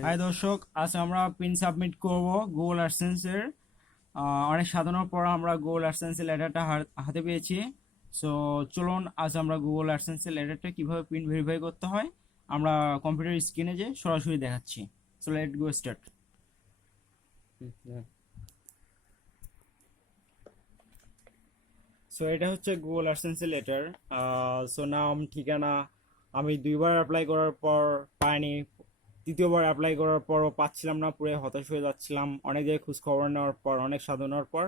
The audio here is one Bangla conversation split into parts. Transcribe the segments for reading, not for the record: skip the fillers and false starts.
হাই দর্শক, আজ আমরা পিন সাবমিট করব গুগল অ্যাডসেন্সের। অনেক সাধনার পর আমরা গুগল অ্যাডসেন্সের লেটারটা হাতে পেয়েছি। সো চলুন আজ আমরা গুগল অ্যাডসেন্সের লেটারটা কিভাবে পিন ভেরিফাই করতে হয় আমরা কম্পিউটার স্ক্রিনে যে সরাসরি দেখাচ্ছি। So let go start. So এটা হচ্ছে গুগল অ্যাডসেন্সের লেটার। সো নাম, ঠিকানা আমি দুইবার অ্যাপ্লাই করার পর পাইনি, তৃতীয়বার অ্যাপ্লাই করার পরও পাচ্ছিলাম না, পুরো হতাশ হয়ে যাচ্ছিলাম। অনেক জায়গায় খোঁজ খবর নেওয়ার পর, অনেক সাধনার পর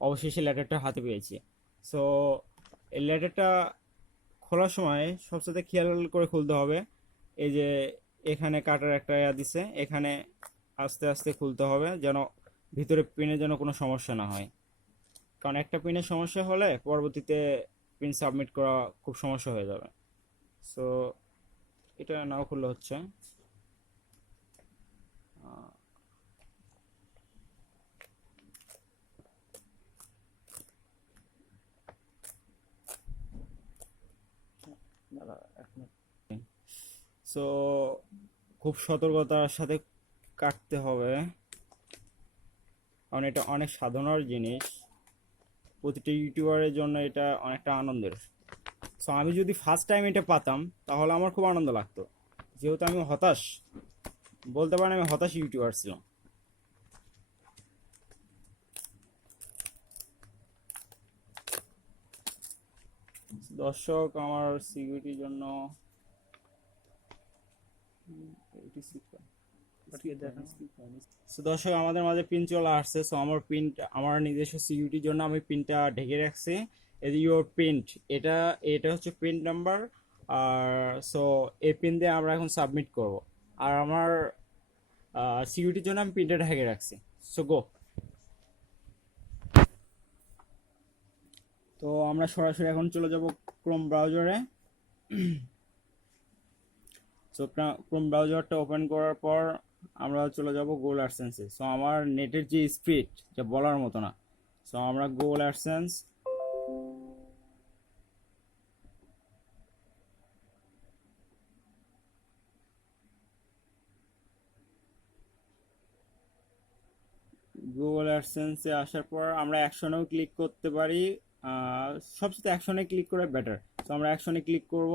অবশেষে লেটারটা হাতে পেয়েছি। সো এই লেটারটা খোলার সময় সবসাথে খেয়াল করে খুলতে হবে। এই যে এখানে কাটার একটা দিছে, এখানে আস্তে আস্তে খুলতে হবে যেন ভিতরে পিনে যেন কোনো সমস্যা না হয়, কারণ একটা পিনের সমস্যা হলে পরবর্তীতে পিন সাবমিট করা খুব সমস্যা হয়ে যাবে। সো এটা নাও খুললে হচ্ছে। সো খুব সতর্কতার সাথে কাটতে হবে, কারণ এটা অনেক সাধনার জিনিস। প্রতিটা ইউটিউবারের জন্য এটা অনেকটা আনন্দের। সো আমি যদি ফার্স্ট টাইম এটা পাতাম তাহলে আমার খুব আনন্দ লাগতো, যেহেতু আমি হতাশ, বলতে পারেন আমি হতাশ ইউটিউবার ছিলাম। দর্শক, আমার সিকিউরিটির জন্য দর্শক আমাদের মাঝে পিন চলে আসছে। সো আমার পিনটা, আমার নিজস্ব সিকিউরিটির জন্য আমি পিনটা ঢেকে রাখছি। এই যে ইউর প্রিন্ট, এটা এটা হচ্ছে প্রিন্ট নাম্বার। আর সো এই পিন দিয়ে আমরা এখন সাবমিট করব। আর আমার সিকিউরিটির জন্য আমি পিনটা ঢেকে রাখছি। সো গো। তো আমরা সরাসরি এখন চলে যাব ক্রোম ব্রাউজারে। সো ক্রোম ব্রাউজারটা ওপেন করার পর আমরা চলে যাব গুগল অ্যাডসেন্সে। সো আমার নেটের যে স্পিড, যা বলার মতো না। সো আমরা গুগল অ্যাডসেন্স, গুগল অ্যাডসেন্সে আসার পর আমরা অ্যাকশনেও ক্লিক করতে পারি। সবচেয়ে অ্যাকশনে ক্লিক করে বেটার। সো আমরা অ্যাকশনে ক্লিক করব।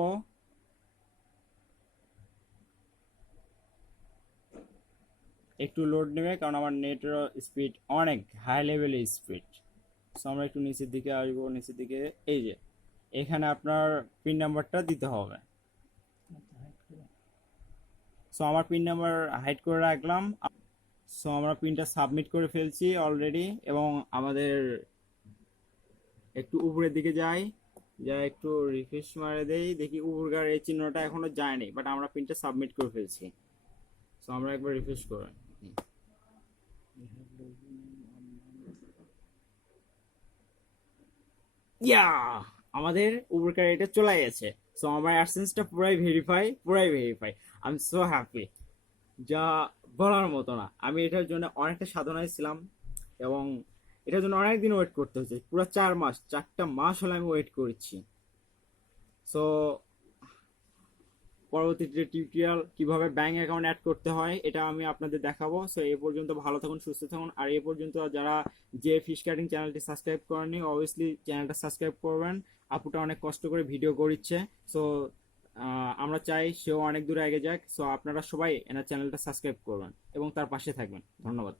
একটু লোড নেবে, কারণ আমার নেটের স্পিড অনেক হাই লেভেলের স্পিড। সো আমরা একটু নিচের দিকে আসবো। নিচের দিকে এই যে এখানে আপনার পিন নাম্বারটা দিতে হবে। সো আমার পিন নাম্বার হাইড করে রাখলাম। সো আমরা পিনটা সাবমিট করে ফেলছি অলরেডি, এবং আমাদের একটু উপরের দিকে যাই, যা একটু রিফ্রেশ মারে দেই, দেখি উপরকার এই চিহ্নটা এখনো যায়নি, বাট আমরা পিনটা সাবমিট করে ফেলছি। সো আমরা একবার রিফ্রেশ করি। ইয়া, আমাদের উপরকার এটা চলে গেছে। সো আমার অ্যাডসেন্সটা পুরাই verify. I am so happy, যা বলার মতো না। আমি এটার জন্য অনেকটা সাধনায় ছিলাম, এবং এটার জন্য অনেক দিন ওয়েট করতে হয়েছে। পুরো 4 মাস, 4টা মাস হলে আমি ওয়েট করছি। সো পরবর্তীতে টিউটোরিয়াল কিভাবে ব্যাংক অ্যাকাউন্ট অ্যাড করতে হয় এটা আমি আপনাদের দেখাবো। সো এই পর্যন্ত ভালো থাকুন, সুস্থ থাকুন। আর এই পর্যন্ত যারা যে ফিশ কাটিং চ্যানেলটি সাবস্ক্রাইব করেননি, অবভিয়াসলি চ্যানেলটা সাবস্ক্রাইব করবেন। আপুটা অনেক কষ্ট করে ভিডিও করছে। সো আমরা চাই সেও অনেক দূরে এগিয়ে যাক। সো আপনারা সবাই এনার চ্যানেলটা সাবস্ক্রাইব করবেন এবং তার পাশে থাকবেন। ধন্যবাদ।